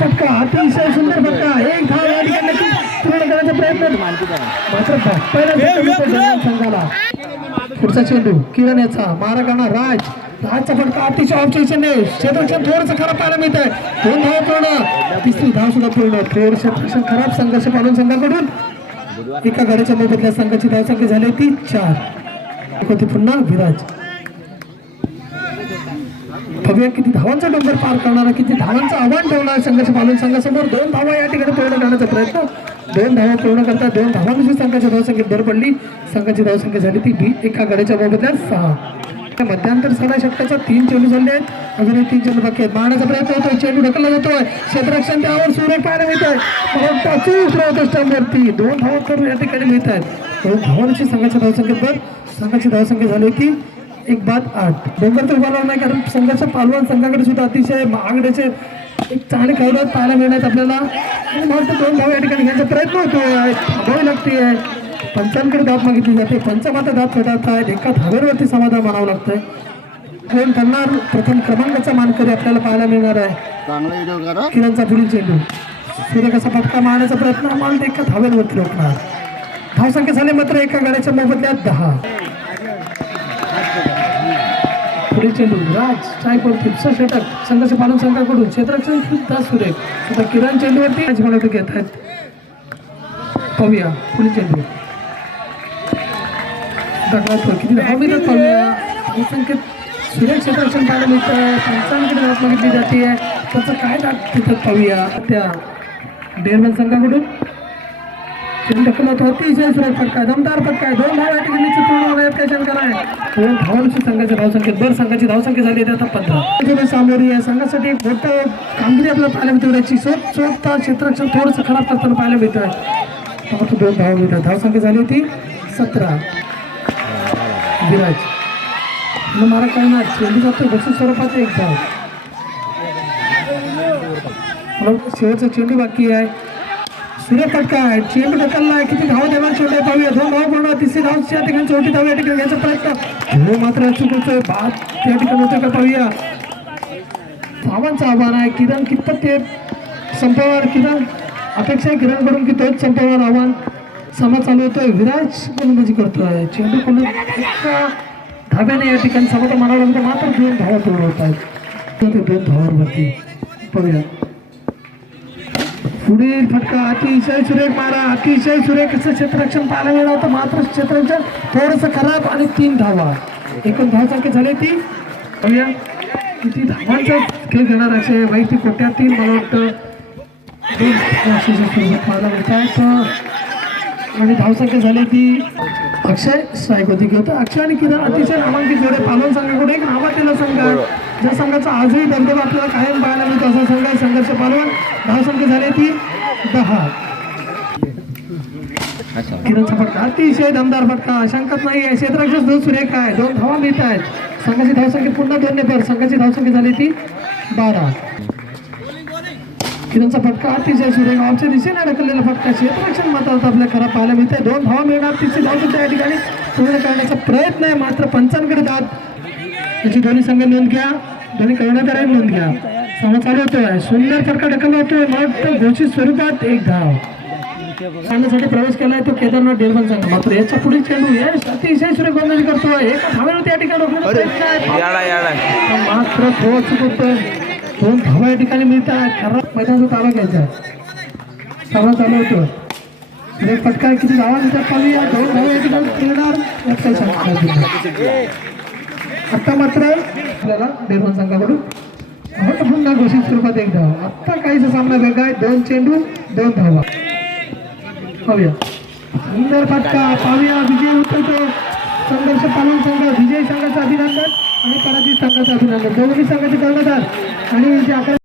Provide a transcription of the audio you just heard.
फटका अतिशय सुंदर फटका एक धाव या ठिकाणी पूर्ण करण्याचा प्रयत्न मात्र पहिला संघाला पुढचा चेंडू किरण याचा मारा करणार राजचा फटका अतिशय ऑब्जेक्शनने क्षेत्ररक्षण थोडंसं खराब पाहायला मिळत आहे 2 धावा पूर्ण तिसरी धाव सुद्धा पूर्ण थोडंसं खराब संघर्ष पालन संघाकडून एका गाड्याच्या मोबदल्यात संघाची धावसंख्या झाली ती 4 होती पुन्हा विराज बघूया किती धावांचा डोंगर पार करणारा किती धावांचं आव्हान ठेवणार संघाच्या पालन संघासमोर 2 धावा या ठिकाणी पूर्ण करण्याचा प्रयत्न 2 धावा पूर्ण करता 2 धावांची संघाच्या धावसंख्येत भर पडली संघाची धावसंख्या झाली ती एका गाड्याच्या मोबदल्यात 6 मध्यांतर साधा षटकाचा 3 चेंडू झाले आहेत अजूनही 3 चेंडू बाकी आहेत मारण्याचा प्रयत्न होतोय चेंडू ढकलला जातोय क्षेत्ररक्षण त्यावर सुरेख पाहायला मिळत आहे स्टंपवरती 2 धावा तर या ठिकाणी मिळत आहेत 2 धावांची संघाच्या धावसंख्येत भर संघाची धावसंख्या झाली ती 1-8 डोंगर तर बोलावं नाही कारण संघाच्या पालवान संघाकडे सुद्धा अतिशय महागड्याचे एक चांगले खेळाडू पाहायला मिळणार आपल्याला आणि मला 2 धाव या ठिकाणी घ्यायचा प्रयत्न होतोय थांबावी लागते पंचांकडे धाव मागितली जाते पंच मात्र धाव फेटाळत आहेत एका धावेवरती समाधान मानावं लागतंय कोण करणार प्रथम क्रमांकाचा मानकरी आपल्याला पाहायला मिळणार आहे किरणचा पुढील चेंडू सूर्य कसा फटका मारण्याचा प्रयत्न मानते एका धावेवरती रोखणार धावसंख्या झाली मात्र एका गाड्याच्या मोबदल्यात 10 पुढील चेंडू राज चायपवरती षटक संघाचे पालन संघाकडून क्षेत्ररक्षण सुद्धा सुरेख आता किरण चेंडूवरती मला घेत आहेत पाहूया पुढील चेंडू किती धाव मिळतात पाहूया संख्येत सुरेख क्षेत्ररक्षण पाहायला मिळतं पंचांकडे धाव मागितली जाते त्याचं काय दाखवतात पाहूया त्या डेअरमॅन संघाकडून चेंडू ढकलत अतिशय सुरेख फटका दमदार फटका 2 धाव या ठिकाणी पूर्ण होण्यात काय शंका नाही 2 धावांची संघाच्या धावसंख्येत भर संघाची धावसंख्या झाली आहे आता 15 सामोरी आहे संघासाठी एक मोठं कामगिरी आपल्याला पाहायला मिळते त्याची स्वतः क्षेत्ररक्षण थोडंसं खराब करताना पाहायला मिळतं आहे 2 धाव मिळतात धावसंख्या झाली होती 17 विराज मारा करणार चेंडू जातो बक्षीस स्वरूपात 1 धाव शेवटचा चेंडू बाकी आहे सूर्य फटका आहे चेंडू ढकलला आहे किती धाव देवा चेंडू पाहूया 2 धाव पूर्ण तिसरी धावच्या ठिकाणी 4थी धाव या ठिकाणी घ्यायचा प्रयत्न मात्र चुकतोय बाद त्या ठिकाणी होतं का पाहूया धावांचं आव्हान आहे किरण कितपत ते संपवणार किरण अपेक्षा आहे किरणकडून की तोच संपवणार आव्हान समा चालू होतोय विराज गोलंदाजी करतोय चेंडू कोण एका धाब्याने या ठिकाणी समाधान मानावं लागतं मात्र 2 धावा पूर्ण होत आहेत 2 धावांवरती पाहूया पुढील फटका अतिशय सुरेख मारा अतिशय सुरेख असं क्षेत्ररक्षण पाहायला मिळालं होतं मात्र क्षेत्ररक्षण थोडंसं खराब आणि 3 धावा एकूण धावसंख्या झाली ती पाहूया किती धावांचा खेळ घेणार असे वैयक्तिक कोट्यातील मला वाटतं 2 पाहायला मिळत आहेत आणि धावसंख्या झाली ती अक्षय स्ट्राईक होती घेतो अक्षय आणि किरण अतिशय नामांकित जोडे पालवण संघाकडे एक नावातील संघ ज्या संघाचा आजही दबदबा आपल्याला कायम पाहायला मिळतो असा संघ आहे संघर्ष पालवण धावसंख्या झाली ती 10 किरणचा फटका अतिशय दमदार फटका शंकाच नाही आहे क्षेत्ररक्षण 2 सुरेख आहे 2 धावा मिळत आहेत संघाची धावसंख्या पुन्हा 2 ने भर संघाची धावसंख्या झाली ती 12 किरणचा फटका अतिशय सुरेख आमच्या दिशेने ढकललेला फटका क्षेत्ररक्षण मात्र आपल्याला खराब पाहायला मिळते 2 धावा मिळणार तिसरी धाव सुद्धा या ठिकाणी पूर्ण करण्याचा प्रयत्न आहे मात्र पंचांकडे धाव त्याची दोन्ही संघ नोंद घ्या दोन्ही कर्णधार नोंद घ्या सामना चालू होतोय सुंदर फटका ढकलला होतोय मात्र घोषित स्वरूपात 1 धाव सामन्यासाठी प्रवेश केलाय तो केदारनाथ डेअरमॅन संघ मात्र याच्या पुढील चेंडू यश अतिशय सुरेख गोलंदाजी करतोय एका धावेवरती या ठिकाणी रोखण्याचा प्रयत्न आहे मात्र थोडं चुकतोय 2 धावा या ठिकाणी मिळतात खराब मैदानाचा ताबा घ्यायचा सामना चालू होतो एक फटका किती धावा मिळतात पाहूया 2 धावा या ठिकाणी खेळणार यात काही सांगता आता मात्र आपल्याला डेअरमॅन संघाकडून पुन्हा घोषित स्वरूपात 1 धाव आत्ता काहीचा सामना वेगळा आहे 2 चेंडू 2 धावा पाहूया सुंदर फटका पाहूया विजय होतो तो संघर्ष पालन संघ विजय संघाचं अभिनंदन आणि पराजित संघाचं अभिनंदन दोन्ही संघाचे कर्णधार आणि